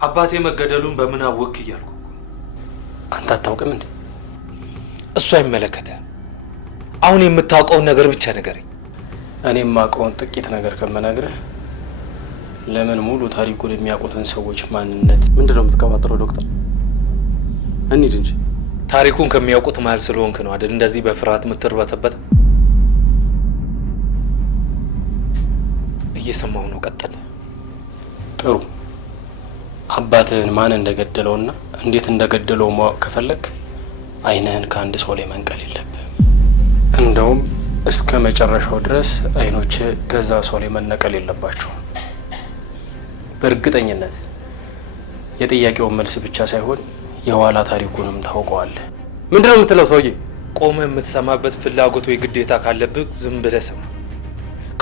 አባቴ መገደሉን በምን አወቅ እያልኩ አንተ አታውቅም እንዴ? እሱ አይመለከተ። አሁን የምታውቀውን ነገር ብቻ ንገረኝ። እኔ የማውቀውን ጥቂት ነገር ከመናገርህ ለምን ሙሉ ታሪኩን የሚያውቁትን ሰዎች ማንነት ምንድነው የምትቀባጥረው ዶክተር? እንሂድ እንጂ። ታሪኩን ከሚያውቁት መሀል ስለሆንክ ነው አይደል እንደዚህ በፍርሃት የምትርበተበት? እየሰማሁ ነው፣ ቀጥል። ጥሩ። አባትህን ማን እንደገደለውና እንዴት እንደገደለው ማወቅ ከፈለክ አይንህን ከአንድ ሰው ላይ መንቀል የለብህም። እንደውም እስከ መጨረሻው ድረስ አይኖች ከዛ ሰው ላይ መነቀል የለባቸው። በእርግጠኝነት የጥያቄውን መልስ ብቻ ሳይሆን የኋላ ታሪኩንም ታውቀዋለህ። ምንድነው የምትለው ሰውዬ? ቆመ የምትሰማበት ፍላጎት ወይ ግዴታ ካለብህ ዝም ብለህ ስማ።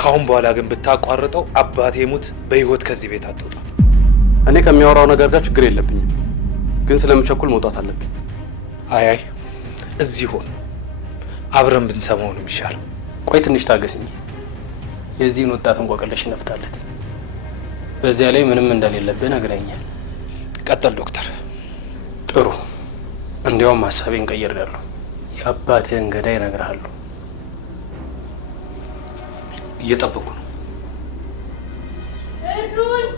ካሁን በኋላ ግን ብታቋርጠው አባቴ ሙት በህይወት ከዚህ ቤት አትወጣ። እኔ ከሚያወራው ነገር ጋር ችግር የለብኝም፣ ግን ስለምቸኩል መውጣት አለብኝ። አይ እዚህ ሆን አብረን ብንሰማው ነው የሚሻለው። ቆይ ትንሽ ታገስኝ። የዚህን ወጣት እንቆቅልሽ ነፍታለት። በዚያ ላይ ምንም እንደሌለብህ ነግረኛል። ቀጥል ዶክተር። ጥሩ። እንዲያውም ሀሳቤን ቀይሬያለሁ። የአባትህን ገዳይ እነግርሃለሁ። እየጠበቁ ነው። እርዱኝ!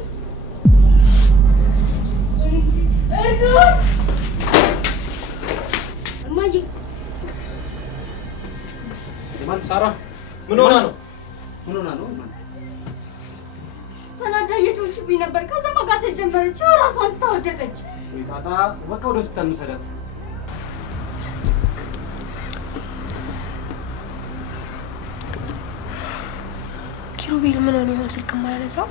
እርዱኝ! እማዬ ማን? ሳራ ምን ሆና ነው? ምን ሆና ነው? ተናዳ እየጮኸችብኝ ነበር። ከዛ ማጋሰት ጀመረች። ራሷን ስታወደቀች። ታታ በቃ ወደ ሆስፒታል እንውሰዳት። ኪሩቤል ምን ሆነ ይሆን ስልክ የማያነሳው?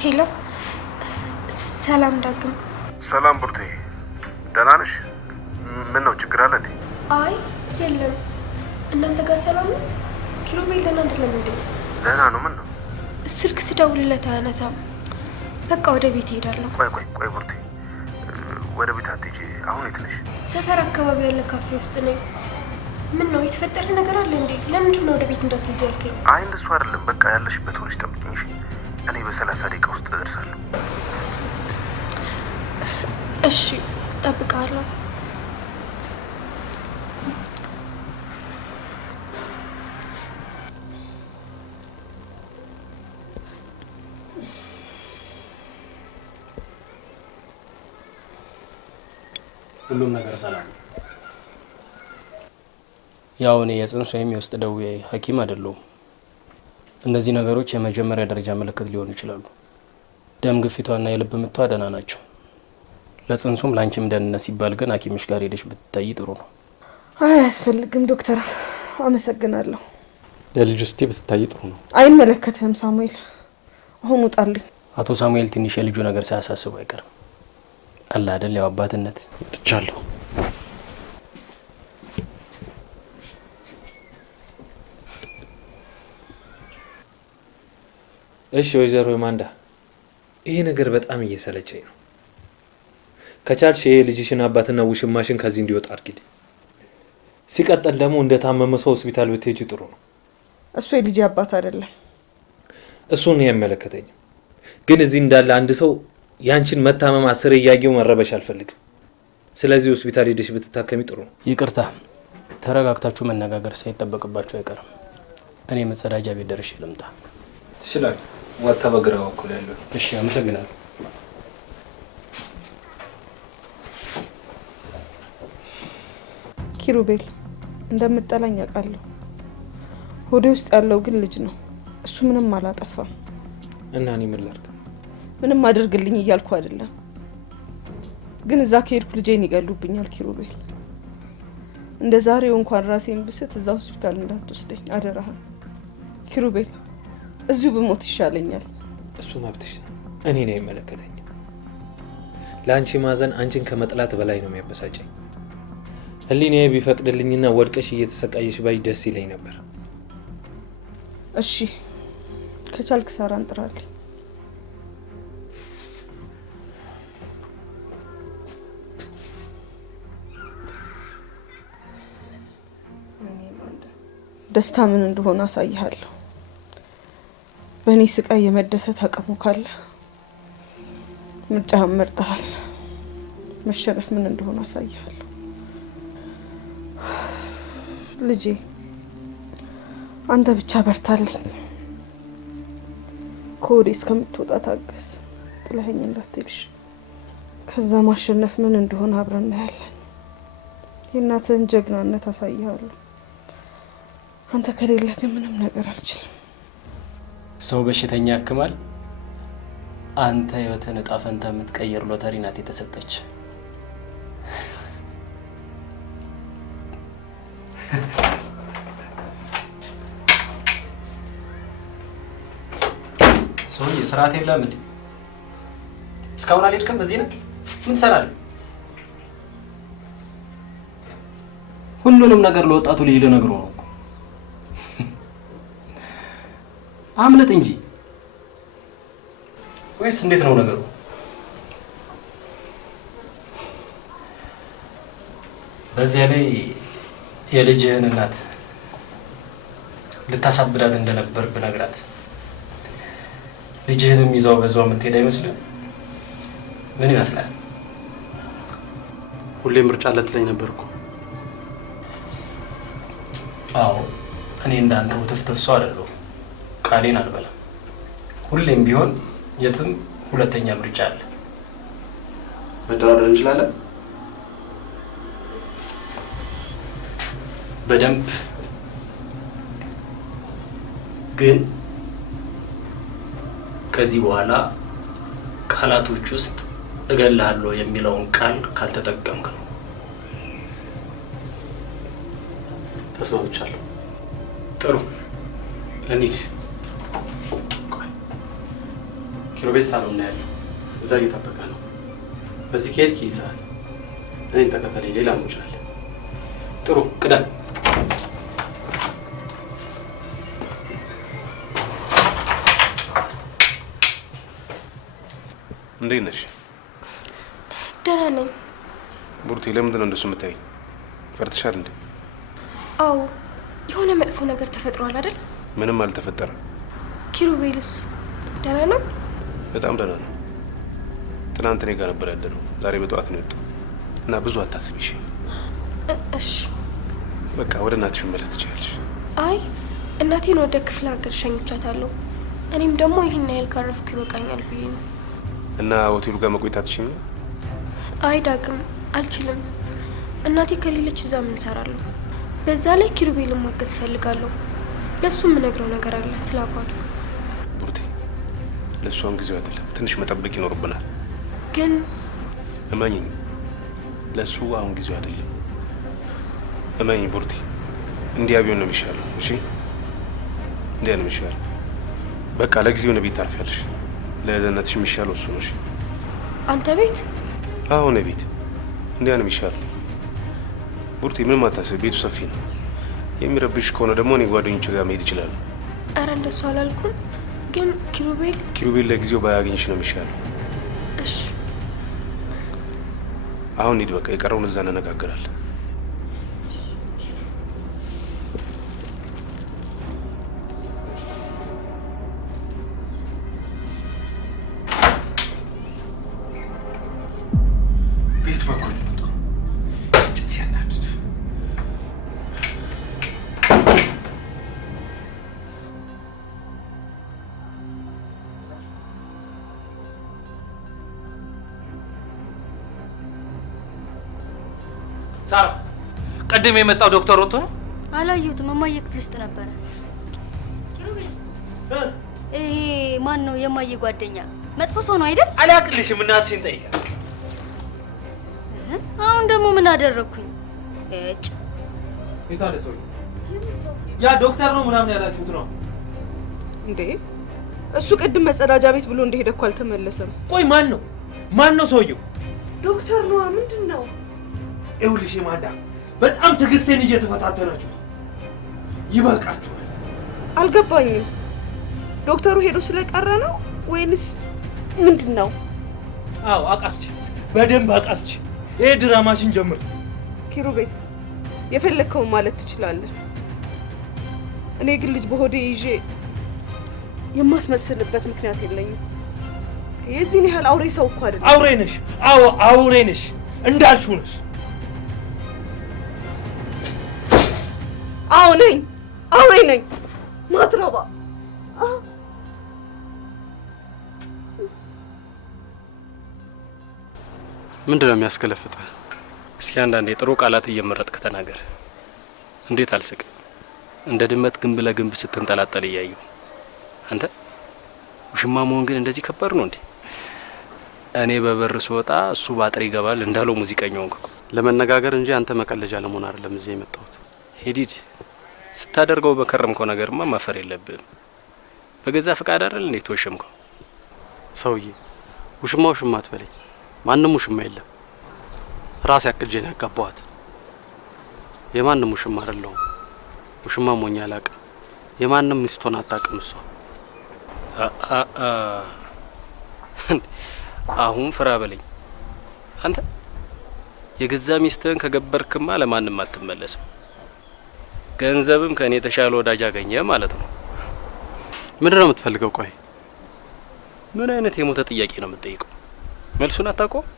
ሄሎ፣ ሰላም ዳግም። ሰላም ቡርቴ፣ ደህና ነሽ? ምን ነው ችግር አለ እንዴ? አይ የለም። እናንተ ጋር ሰላም ነው? ኪሩቤል ደህና አይደለም እንዴ? ደህና ነው። ምን ነው? ስልክ ስደውልለት አያነሳም። በቃ ወደ ቤት እሄዳለሁ። ቆይ ቡርቴ፣ ወደ ቤት አትሄጂ። አሁን የት ነሽ? ሰፈር አካባቢ ያለ ካፌ ውስጥ ነኝ። ምን ነው የተፈጠረ ነገር አለ እንዴ? ለምንድን ነው ወደ ቤት እንዳትሄጂ ያልከኝ? አይ እንደሱ አይደለም። በቃ ያለሽበት ሆነሽ ጠብቂኝ እሺ? እኔ በ30 ደቂቃ ውስጥ እደርሳለሁ። እሺ እጠብቅሃለሁ። ሁሉም ነገር ሰላም ነው። ያው እኔ የጽንስ ወይም የውስጥ ደዌ ሐኪም አይደለሁም። እነዚህ ነገሮች የመጀመሪያ ደረጃ ምልክት ሊሆኑ ይችላሉ። ደም ግፊቷና የልብ ምቷ ደህና ናቸው። ለጽንሱም ለአንቺም ደህንነት ሲባል ግን ሐኪምሽ ጋር ሄደሽ ብትታይ ጥሩ ነው። አያስፈልግም ዶክተር፣ አመሰግናለሁ። ለልጁ እስቲ ብትታይ ጥሩ ነው። አይመለከትህም ሳሙኤል፣ አሁን ውጣልኝ። አቶ ሳሙኤል ትንሽ የልጁ ነገር ሳያሳስቡ አይቀርም። አለ አይደል ያው አባትነት። ትቻለሁ። እሺ ወይዘሮ ማንዳ፣ ይሄ ነገር በጣም እየሰለቸኝ ነው። ከቻልሽ ይሄ ልጅሽን አባትና ውሽማሽን ከዚህ እንዲወጣ አድርጊልኝ። ሲቀጥል ደግሞ እንደታመመ ሰው ሆስፒታል ብትሄጂ ጥሩ ነው። እሱ የልጅ አባት አይደለም። እሱን አይመለከተኝም። ግን እዚህ እንዳለ አንድ ሰው ያንቺን መታመም አስር እያየው መረበሽ አልፈልግም። ስለዚህ ሆስፒታል ሄደሽ ብትታከሚ ጥሩ ነው። ይቅርታ፣ ተረጋግታችሁ መነጋገር ሳይጠበቅባችሁ አይቀርም። እኔ መጸዳጃ ቤት ደርሼ ልምጣ። ትችላለህ። ወጣ በግራ በኩል ያለው። እሺ፣ አመሰግናለሁ። ኪሩቤል እንደምጠላኝ አውቃለሁ። ሆዴ ውስጥ ያለው ግን ልጅ ነው። እሱ ምንም አላጠፋም። እና እኔ ምን ላድርግ? ምንም አድርግልኝ እያልኩ አይደለም፣ ግን እዛ ከሄድኩ ልጄን ይገሉብኛል። ኪሩቤል እንደ ዛሬው እንኳን ራሴን ብስት እዛ ሆስፒታል እንዳትወስደኝ አደራህን። ኪሩቤል እዚሁ ብሞት ይሻለኛል። እሱ መብትሽ ነው፣ እኔን አይመለከተኝም። ለአንቺ ማዘን አንቺን ከመጥላት በላይ ነው የሚያበሳጨኝ። ህሊናዬ ቢፈቅድልኝና ወድቀሽ እየተሰቃየሽ ባይ ደስ ይለኝ ነበር። እሺ ከቻልክ ሳራን ጥራልኝ። ደስታ ምን እንደሆነ አሳይሃለሁ። በእኔ ስቃይ የመደሰት አቅሙ ካለ ምርጫህን መርጠሃል። መሸነፍ ምን እንደሆነ አሳይሃለሁ። ልጄ አንተ ብቻ በርታልኝ። ከወዴ እስከምትወጣ ታገስ። ጥለኸኝ እንዳትሄድሽ። ከዛ ማሸነፍ ምን እንደሆነ አብረን እናያለን። የእናትህን ጀግናነት አሳይሃለሁ። አንተ ከሌለ ግን ምንም ነገር አልችልም። ሰው በሽተኛ ያክማል። አንተ ህይወትን እጣ ፈንታ የምትቀይር ሎተሪ ናት የተሰጠች። ሰውዬ ስርዓት የለም እንዴ? እስካሁን አልሄድክም? እዚህ ነህ? ምን ትሰራለህ? ሁሉንም ነገር ለወጣቱ ልጅ ልነግረው ነው እኮ። አምልጥ እንጂ። ወይስ እንዴት ነው ነገሩ? በዚያ ላይ የልጅህን እናት ልታሳብዳት እንደነበር ብነግራት ልጅህንም ይዛው በዛው የምትሄድ አይመስልም? ምን ይመስላል? ሁሌ ምርጫ ለትለኝ ነበርኩ። አዎ እኔ እንዳንተው ትፍትፍ ሰው አይደለሁም። ቃሌን አልበላም። ሁሌም ቢሆን የትም ሁለተኛ ምርጫ አለ። መደራደር እንችላለን? በደንብ ግን ከዚህ በኋላ ቃላቶች ውስጥ እገልሃለሁ የሚለውን ቃል ካልተጠቀምክ ነው። ተስማምቻለሁ። ጥሩ እንሂድ። ኪሩቤል ሳሎን ነው ያለው። እዛ እየጠበቀ ነው። በዚህ ከሄድክ ይይዛል። እኔን ተከተለኝ። ሌላ ሙጭ አለ። ጥሩ ቅደም። እንዴት ነሽ? ደህና ነኝ። ቡርቴ ለምንድን ነው እንደሱ የምታይኝ? ፈርተሻል እንዴ? አዎ የሆነ መጥፎ ነገር ተፈጥሯል አይደል? ምንም አልተፈጠረም። ኪሩቤልስ ደህና ነው? በጣም ደህና ነው። ትናንት እኔ ጋር ነበር ያደረው። ዛሬ በጠዋት ነው የወጣው እና ብዙ አታስቢ እሺ? እሺ በቃ ወደ እናትሽ መመለስ ትችያለሽ። አይ እናቴን ወደ ክፍለ ሀገር ሸኝቻታለሁ። እኔም ደግሞ ይህን ያህል ካረፍኩ ይበቃኛል ብዬ ነው። እና ሆቴሉ ጋር መቆየት አትችይም? አይ ዳግም አልችልም። እናቴ ከሌለች እዛ ምን እሰራለሁ? በዛ ላይ ኪሩቤልን ማገዝ እፈልጋለሁ። ለሱ የምነግረው ነገር አለ ስለ አባቱ። ቡርቴ ለእሱ አሁን ጊዜው አይደለም። ትንሽ መጠበቅ ይኖርብናል። ግን እመኝኝ፣ ለእሱ አሁን ጊዜው አይደለም። እመኝኝ ቡርቴ፣ እንዲያ ቢሆን ነው የሚሻለው። እሺ እንዲያ ነው የሚሻለው። በቃ ለጊዜው ነው ቤት ታርፊያለሽ። ለደህንነትሽ የሚሻለው እሱ ነው። እሺ አንተ ቤት? አዎ እኔ ቤት። እንዲያ ነው የሚሻለው። ቡርቴ ምንም አታስብ፣ ቤቱ ሰፊ ነው። የሚረብሽ ከሆነ ደግሞ እኔ ጓደኞቼ ጋር መሄድ ይችላል። አረ እንደሱ አላልኩም፣ ግን ኪሩቤል ለጊዜው ባያገኝሽ ነው የሚሻለው። እሺ አሁን ሂድ በቃ፣ የቀረውን እዛ እንነጋገራለን። ቤት በኩል ነው ሲያናድድ። ሳራ ቀደም የመጣው ዶክተር ወጥቶ ነው? አላየሁትም። እማዬ ክፍል ውስጥ ነበረ። ይሄ ማን ነው? የማዬ ጓደኛ መጥፎ ሰው ነው አይደል? አላቅልሽም። እናትሽን ጠይቃት። አሁን ደግሞ ምን አደረኩኝ? እጭ የታለ ሰው? ያ ዶክተር ነው ምናምን ያላችሁት ነው እንዴ? እሱ ቅድም መጸዳጃ ቤት ብሎ እንደሄደ እኮ አልተመለሰም። ቆይ ማን ነው? ማን ነው ሰውየው? ዶክተር ነው። ምንድን ነው? ይኸውልሽ ማዳ፣ በጣም ትዕግስቴን እየተፈታተናችሁ ነው። ይበቃችኋል። አልገባኝም። ዶክተሩ ሄዶ ስለቀረ ነው ወይንስ ምንድነው? አዎ አቃስቺ፣ በደንብ አቃስቺ። ይሄ ድራማሽን ጀምር። ኪሩቤል የፈለግከውን ማለት ትችላለህ። እኔ ግን ልጅ በሆዴ ይዤ የማስመስልበት ምክንያት የለኝም። የዚህን ያህል አውሬ ሰው እኮ አይደለም። አውሬ ነሽ። አዎ አውሬ ነሽ፣ እንዳልሽው ነሽ። አዎ ነኝ፣ አውሬ ነኝ። ማትረባ ምንድን ነው የሚያስከለፍጥህ? እስኪ አንዳንዴ ጥሩ ቃላት እየመረጥክ ተናገር። እንዴት አልስቅም? እንደ ድመት ግንብ ለግንብ ስትንጠላጠል እያየሁ። አንተ ውሽማ መሆን ግን እንደዚህ ከባድ ነው እንዴ? እኔ በበር ስወጣ እሱ ባጥሪ ይገባል እንዳለው ሙዚቀኛው እንኳ ለመነጋገር እንጂ አንተ መቀለጃ ለመሆን አይደለም እዚህ የመጣሁት። ሂዲድ ስታደርገው በከረምከው ነገርማ ማፈር የለብህም። በገዛ ፍቃድ አይደል እንዴ ተወሽምከው? ሰውዬ ውሽማ አትበለኝ። ማንም ውሽማ የለም። ራስ ያቅጄን ያጋባዋት የማንም ውሽማ አይደለሁም። ውሽማ ሞኛ አላውቅም። የማንም ሚስቶን አታውቅም እሷ። አሁን ፍራ በለኝ አንተ። የገዛ ሚስትህን ከገበርክማ ለማንም አትመለስም። ገንዘብም ከእኔ የተሻለ ወዳጅ አገኘ ማለት ነው። ምንድን ነው የምትፈልገው? ቆይ ምን አይነት የሞተ ጥያቄ ነው የምትጠይቀው? መልሱን አታውቀውም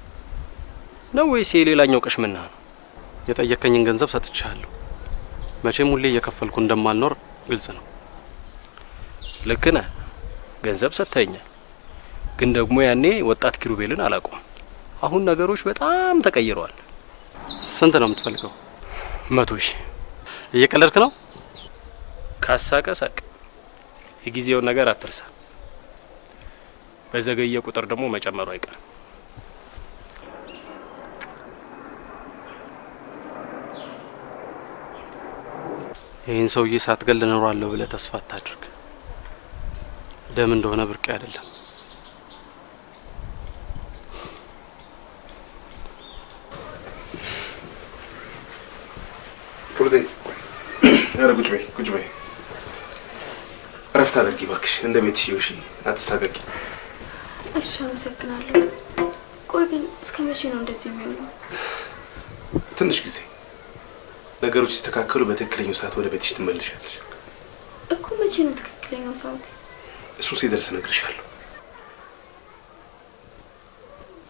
ነው ወይስ የሌላኛው ቀሽምና ነው? የጠየቀኝን ገንዘብ ሰጥቻለሁ። መቼም ሁሌ እየከፈልኩ እንደማልኖር ግልጽ ነው። ልክ ነህ። ገንዘብ ሰጥተኛል። ግን ደግሞ ያኔ ወጣት ኪሩቤልን አላውቀውም። አሁን ነገሮች በጣም ተቀይረዋል። ስንት ነው የምትፈልገው? 100,000። እየቀለድክ ነው? ካሳቀ ሳቅ። የጊዜውን ነገር አትርሳ። በዘገየ ቁጥር ደግሞ መጨመሩ አይቀርም። ይህን ሰውዬ ሳትገል እኖራለሁ ብለህ ተስፋ አታድርግ። ደም እንደሆነ ብርቅ አይደለም። ኧረ ቁጭ በይ። እረፍት አድርጊ እባክሽ። እንደ ቤትሽ ይውሽ፣ አትሳቀቂ። እሺ አመሰግናለሁ። ቆይ ግን እስከ መቼ ነው እንደዚህ የሚሆነው? ትንሽ ጊዜ ነገሮች ሲስተካከሉ በትክክለኛው ሰዓት ወደ ቤትሽ ትመለሻለሽ። እኮ መቼ ነው ትክክለኛው ሰዓት? እሱ ሲደርስ እነግርሻለሁ።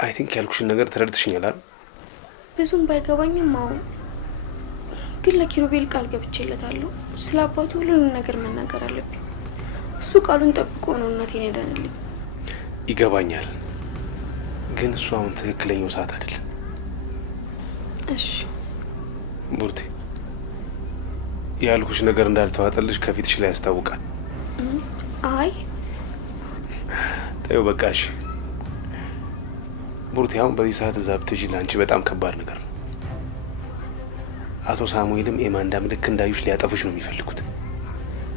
አይ ቲንክ ያልኩሽን ነገር ተረድተሽኛል አይደል? ብዙም ባይገባኝም አሁን ግን ለኪሩቤል ቃል ገብቼለታለሁ። ስለ አባቱ ሁሉንም ነገር መናገር አለብኝ። እሱ ቃሉን ጠብቆ ነው እናቴን ያዳነልኝ። ይገባኛል፣ ግን እሱ አሁን ትክክለኛው ሰዓት አይደለም። እሺ ቡርቴ፣ ያልኩሽ ነገር እንዳልተዋጠልሽ ከፊትሽ ላይ ያስታውቃል። አይ ተይው በቃ እሺ። ቡርቴ፣ አሁን በዚህ ሰዓት እዛ ብትሄጂ ለአንቺ በጣም ከባድ ነገር ነው። አቶ ሳሙኤልም ኤማንዳም ልክ እንዳዩሽ ሊያጠፉሽ ነው የሚፈልጉት።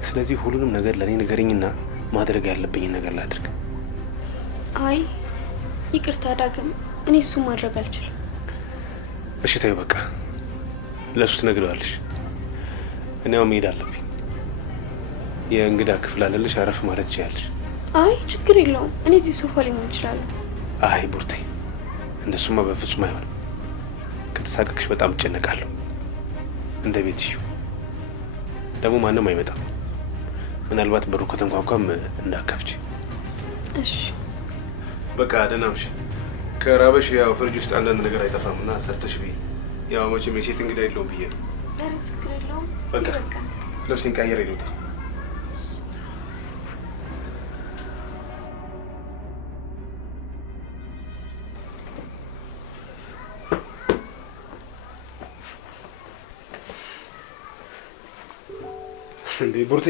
ስለዚህ ሁሉንም ነገር ለእኔ ንገረኝና ማድረግ ያለብኝን ነገር ላድርግ። አይ ይቅርታ ዳግም፣ እኔ እሱ ማድረግ አልችልም። እሺ ተይው በቃ፣ ለእሱ ትነግረዋለሽ። እኔ ያው መሄድ አለብኝ። የእንግዳ ክፍል አለልሽ፣ አረፍ ማለት ትችያለሽ። አይ ችግር የለውም፣ እኔ እዚሁ ሶፋ ላይ መሆን እችላለሁ። አይ ቡርቴ፣ እንደሱማ በፍጹም አይሆንም። ከተሳቀቅሽ በጣም እጨነቃለሁ። እንደ ቤትሽ ደግሞ ማንም አይመጣም። ምናልባት በሩ ከተንኳኳም እንዳከፍች። እሺ በቃ ደህና ነሽ? ከራበሽ ያው ፍሪጅ ውስጥ አንዳንድ ነገር አይጠፋም እና ሰርተሽ ብይ። ያው መቼም የሴት እንግዳ የለውም ብዬ ነው። ኧረ ችግር የለውም። በቃ ልብሴን ቀይሬ ልውጣ። እንዴ ቡርቴ፣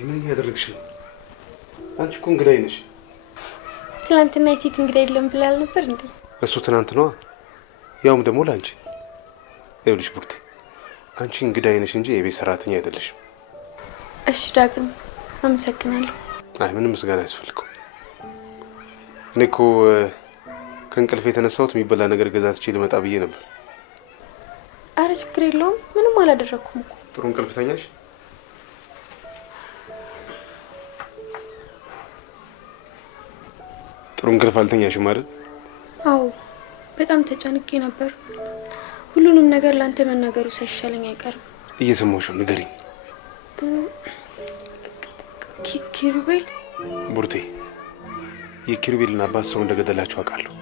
ምን እያደረግሽ ነው? አንቺ እኮ እንግዳዬ ነሽ። ትናንትና የሴት እንግዳ የለም ብላል ነበር እንዴ? እሱ ትናንት ነዋ፣ ያውም ደግሞ ለአንቺ። ይኸውልሽ ቡርቴ፣ አንቺ እንግዳዬ ነሽ እንጂ የቤት ሰራተኛ አይደለሽም። እሺ ዳግም አመሰግናለሁ። አይ ምንም ምስጋና አያስፈልገው። እኔ እኮ ከእንቅልፍ የተነሳሁት የሚበላ ነገር ገዛዝቼ ልመጣ ብዬ ነበር። አረ ችግር የለውም፣ ምንም አላደረኩም እኮ። ጥሩ እንቅልፍ ተኛሽ? ጥሩ እንቅልፍ አልተኛሽም አይደል? አዎ በጣም ተጨንቄ ነበር። ሁሉንም ነገር ላንተ መናገሩ ሳይሻለኝ አይቀርም። እየሰማሁሽ ነው፣ ንገሪኝ። ኪሩቤል ቡርቴ፣ የኪሩቤልን አባት ሰው እንደገደላቸው አውቃለሁ።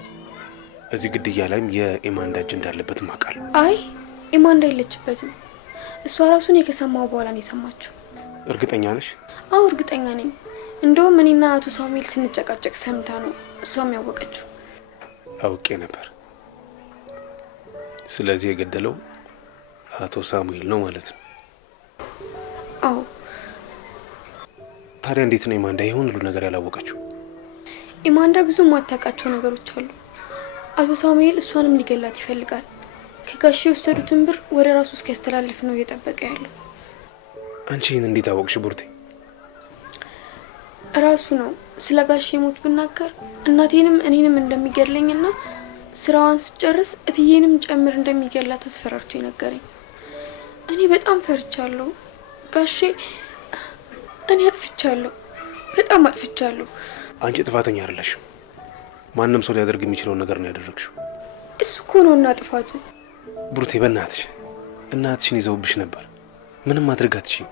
እዚህ ግድያ ላይም የኤማንዳ እጅ እንዳለበትም አውቃለሁ። አይ ኤማንዳ የለችበትም። እሷ ራሱን ከሰማው በኋላ ነው የሰማችው። እርግጠኛ ነሽ? አዎ እርግጠኛ ነኝ። እንደውም እኔና አቶ ሳሙኤል ስንጨቃጨቅ ሰምታ ነው እሷም ያወቀችው። አውቄ ነበር። ስለዚህ የገደለው አቶ ሳሙኤል ነው ማለት ነው? አዎ። ታዲያ እንዴት ነው ኤማንዳ ይሁን ሁሉ ነገር ያላወቀችው? ኤማንዳ ብዙ ማታውቃቸው ነገሮች አሉ። አቶ ሳሙኤል እሷንም ሊገላት ይፈልጋል። ከጋሽ የወሰዱትን ብር ወደ ራሱ እስኪያስተላልፍ ነው እየጠበቀ ያለው። አንቺ ይህን እንዴት አወቅሽ ቡርቴ? ራሱ ነው ስለ ጋሽ ሞት ብናገር እናቴንም እኔንም እንደሚገድለኝና ስራዋን ስጨርስ እትዬንም ጨምር እንደሚገላት አስፈራርቶ የነገረኝ። እኔ በጣም ፈርቻለሁ ጋሼ። እኔ አጥፍቻለሁ፣ በጣም አጥፍቻለሁ። አንቺ ጥፋተኛ አይደለሽም። ማንም ሰው ሊያደርግ የሚችለውን ነገር ነው ያደረግሽው። እሱ እኮ ነው እና ጥፋቱ። ቡርቴ በእናትሽ፣ እናትሽን ይዘውብሽ ነበር። ምንም ማድረግ አትችይም።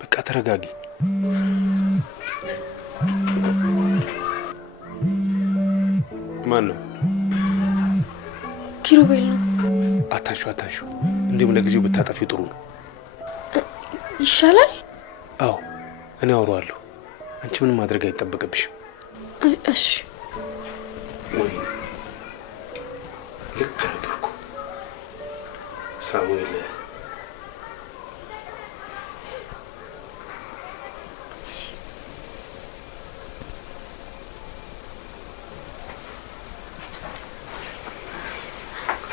በቃ ተረጋጊ። ማን ነው? ኪሩቤል ነው። አታንሹ አታንሹ። እንዲሁም ለጊዜው ብታጠፊው ጥሩ ነው። ይሻላል። አዎ እኔ አወራዋለሁ። አንቺ ምንም ማድረግ አይጠበቅብሽም። እሺ። ወይ ልክ ነበርኩ ሳሙኤል።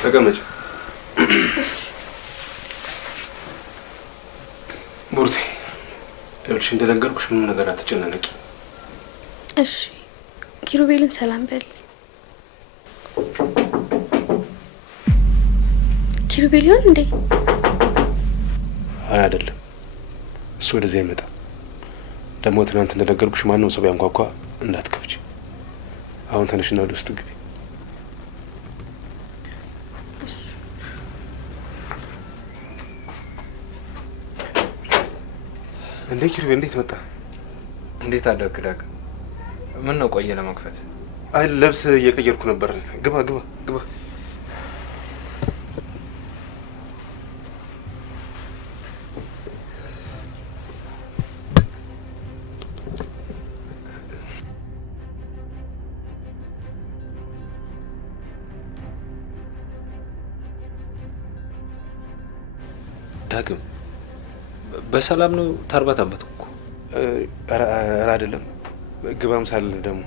ተቀመጭ ቡርቴ። ይኸውልሽ እንደነገርኩሽ ምንም ነገር አትጨናነቂ። እሺ። ኪሩቤልን ሰላም በል። ኪሩቤል ይሆን እንዴ? አይ አይደለም፣ እሱ ወደዚህ አይመጣም። ደግሞ ትናንት እንደነገርኩሽ ማንም ሰው ቢያንኳኳ እንዳትከፍቺ። አሁን ተነሽና ወደ ውስጥ ግቢ። እንዴ ኪሩቤል፣ እንዴት መጣ? እንዴት አደርክ ዳግም? ምን ነው ቆየ ለመክፈት? አይ ልብስ እየቀየርኩ ነበር። ግባ ግባ ግባ። ዳግም በሰላም ነው? ታርባታበት እኮ። ኧረ አይደለም። ግባም ሳለን ደግሞ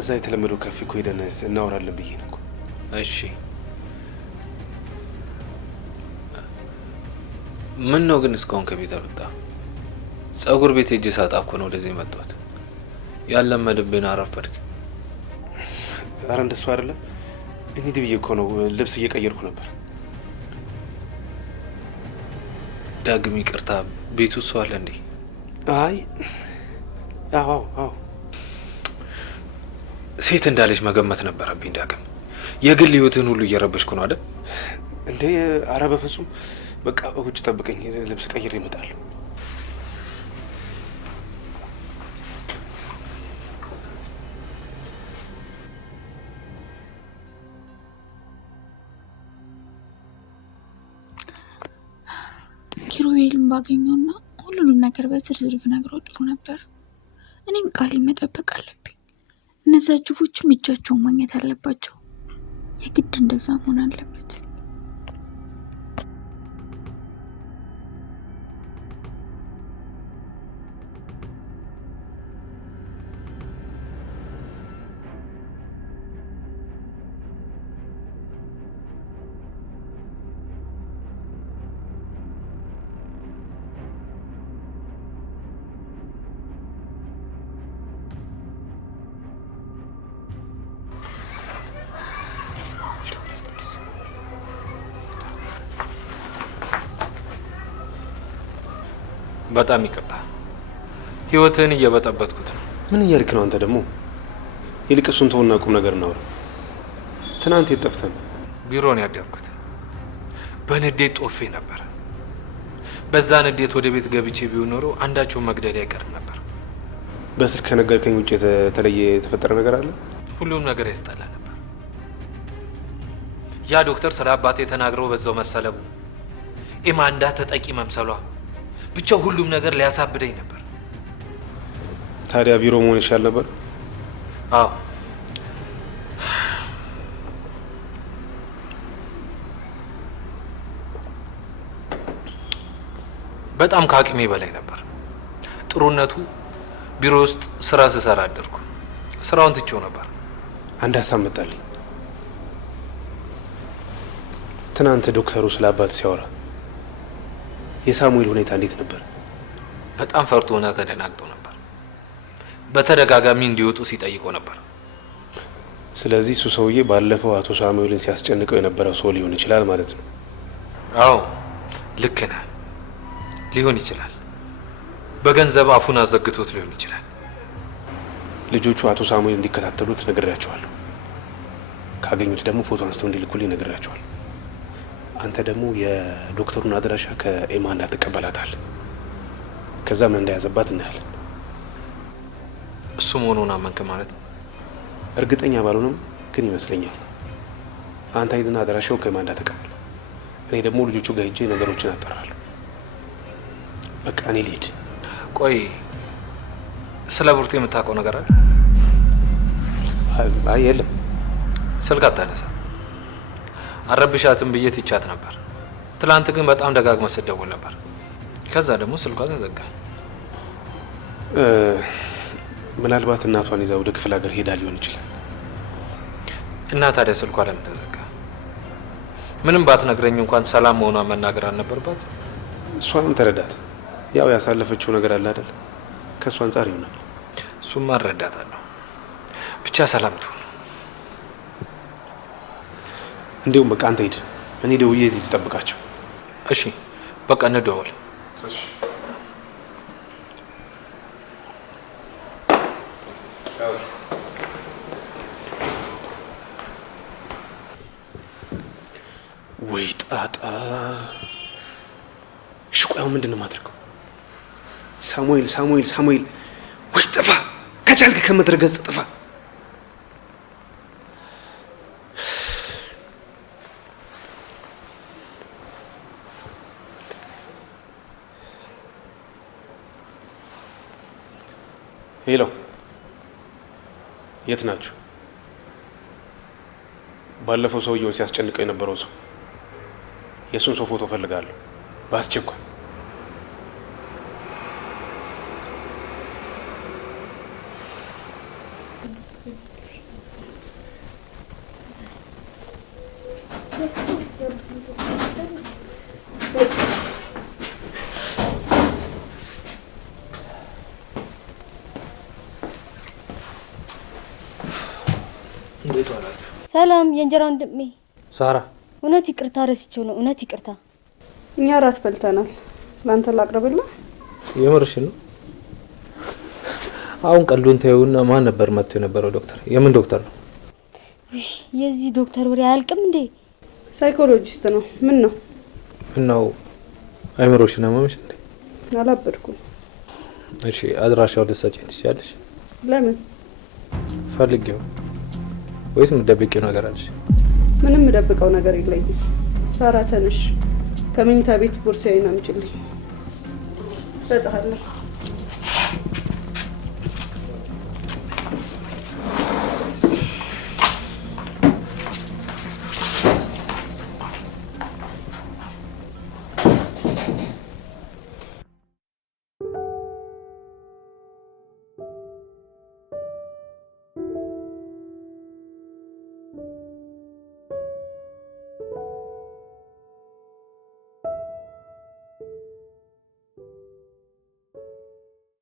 እዛ የተለመደው ካፌ እኮ ሄደን እናወራለን ብዬ ነው እኮ። እሺ። ምን ነው ግን እስካሁን ከቤት አልወጣ? ጸጉር ቤት ሄጄ ሳጣ እኮ ነው ወደዚህ የመጣሁት። ያለመድብን አረፈድክ። ኧረ እንደሱ አይደለም። እንሂድ ብዬ እኮ ነው። ልብስ እየቀየርኩ ነበር። ዳግም ይቅርታ፣ ቤቱ ሰው አለ እንዴ? አይ አዎ አዎ። ሴት እንዳለች መገመት ነበረብኝ ዳግም። የግል ህይወትን ሁሉ እየረበሽኩ ነው አይደል እንዴ? ኧረ በፍጹም። በቃ ውጭ ጠብቀኝ፣ ልብስ ቀይሬ እመጣለሁ። ኪሩቤልን ባገኘውና ሁሉንም ነገር በዝርዝር ብነግረው ጥሩ ነበር። እኔም ቃሌን መጠበቅ አለብኝ። እነዚያ ጅቦችም እጃቸውን ማግኘት አለባቸው። የግድ እንደዛ መሆን አለበት። በጣም ይቅርታ፣ ህይወትህን እየበጠበጥኩት ነው። ምን እያልክ ነው አንተ ደግሞ? ይልቅ እሱን ተውና ቁም ነገር እናውራ። ትናንት የት ጠፍተህ ነው? ቢሮ ነው ያደርኩት። በንዴት ጦፌ ነበር። በዛ ንዴት ወደ ቤት ገብቼ ቢሆን ኖሮ አንዳቸውን መግደል አይቀርም ነበር። በስልክ ከነገርከኝ ውጭ የተለየ የተፈጠረ ነገር አለ? ሁሉም ነገር ያስጠላ ነበር። ያ ዶክተር ስለ አባቴ ተናግረው በዛው መሰለቡ፣ ኤማንዳ ተጠቂ መምሰሏ፣ ብቻ ሁሉም ነገር ሊያሳብደኝ ነበር። ታዲያ ቢሮ መሆን ይሻል ነበር? አዎ በጣም ከአቅሜ በላይ ነበር። ጥሩነቱ ቢሮ ውስጥ ስራ ስሰራ አደርኩ። ስራውን ትቼው ነበር። አንድ ሀሳብ መጣልኝ። ትናንት ዶክተሩ ስለ አባት ሲያወራ የሳሙኤል ሁኔታ እንዴት ነበር? በጣም ፈርቶና ተደናግጦ ነበር። በተደጋጋሚ እንዲወጡ ሲጠይቀው ነበር። ስለዚህ እሱ ሰውዬ ባለፈው አቶ ሳሙኤልን ሲያስጨንቀው የነበረው ሰው ሊሆን ይችላል ማለት ነው። አዎ ልክ ነህ። ሊሆን ይችላል። በገንዘብ አፉን አዘግቶት ሊሆን ይችላል። ልጆቹ አቶ ሳሙኤል እንዲከታተሉት ነግሬያቸዋለሁ። ካገኙት ደግሞ ፎቶ አንስተው እንዲልኩልኝ ነግሬያቸዋለሁ። አንተ ደግሞ የዶክተሩን አድራሻ ከኤማንዳ ትቀበላታለህ። ከዛ ምን እንደያዘባት እናያለን። እሱ መሆኑን አመንክ ማለት ነው? እርግጠኛ ባልሆንም ግን ይመስለኛል። አንተ ሂድና አድራሻው ከኤማንዳ ተቀበል። እኔ ደግሞ ልጆቹ ጋር ሄጄ ነገሮችን አጣራለሁ። በቃ እኔ ልሂድ። ቆይ ስለ ቡርቴ የምታውቀው ነገር አለ? አይ የለም። ስልክ አታነሳ። አረብሻትም ብዬ ትቻት ነበር። ትላንት ግን በጣም ደጋግመህ ስትደውል ነበር። ከዛ ደግሞ ስልኳ ተዘጋ። ምናልባት እናቷን ይዛ ወደ ክፍለ ሀገር ሄዳ ሊሆን ይችላል። እና ታዲያ ስልኳ ለምን ተዘጋ? ምንም ባትነግረኝ እንኳን ሰላም መሆኗን መናገር አልነበረባት? እሷንም ተረዳት። ያው ያሳለፈችው ነገር አለ አይደል? ከእሱ አንጻር ይሆናል። እሱማ እረዳታለሁ። ብቻ ሰላም ትሁን። እንዲሁም በቃ አንተ ሂድ፣ እኔ ደውዬ እዚህ ልጠብቃቸው። እሺ በቃ እንደዋወል። እሺ ወይ ጣጣ። እሺ ቆይ አሁን ምንድን ነው የማደርገው? ሳሙኤል ሳሙኤል ሳሙኤል፣ ወይ ጥፋ፣ ከቻልክ ከምድረ ገጽ ጥፋ። ሄሎ፣ የት ናችሁ? ባለፈው ሰውየውን ሲያስጨንቀው የነበረው ሰው፣ የእሱን ሰው ፎቶ ፈልጋለሁ በአስቸኳይ። እንዴት ዋላችሁ? ሰላም የእንጀራ ወንድሜ። ሳራ፣ እውነት ይቅርታ ረስቼው ነው። እውነት ይቅርታ። እኛ እራት በልተናል። ላንተ ላቅርብልህ? የምርሽ ነው? አሁን ቀልዱን ተይውና ማን ነበር መጥቶ የነበረው ዶክተር? የምን ዶክተር ነው? የዚህ ዶክተር ወሬ አያልቅም እንዴ? ሳይኮሎጂስት ነው። ምን ነው? እናው አይምሮሽን አመመሽ እንዴ? አላበድኩም። እሺ አድራሻው ልትሰጪኝ ትችያለሽ? ለምን? ፈልጌው ወይስ የምትደብቂው ነገር አለሽ? ምንም የምደብቀው ነገር የለኝም። ሳራ ተነሽ፣ ከመኝታ ቤት ቦርሳዬን አምጪልኝ። እሰጥሃለሁ።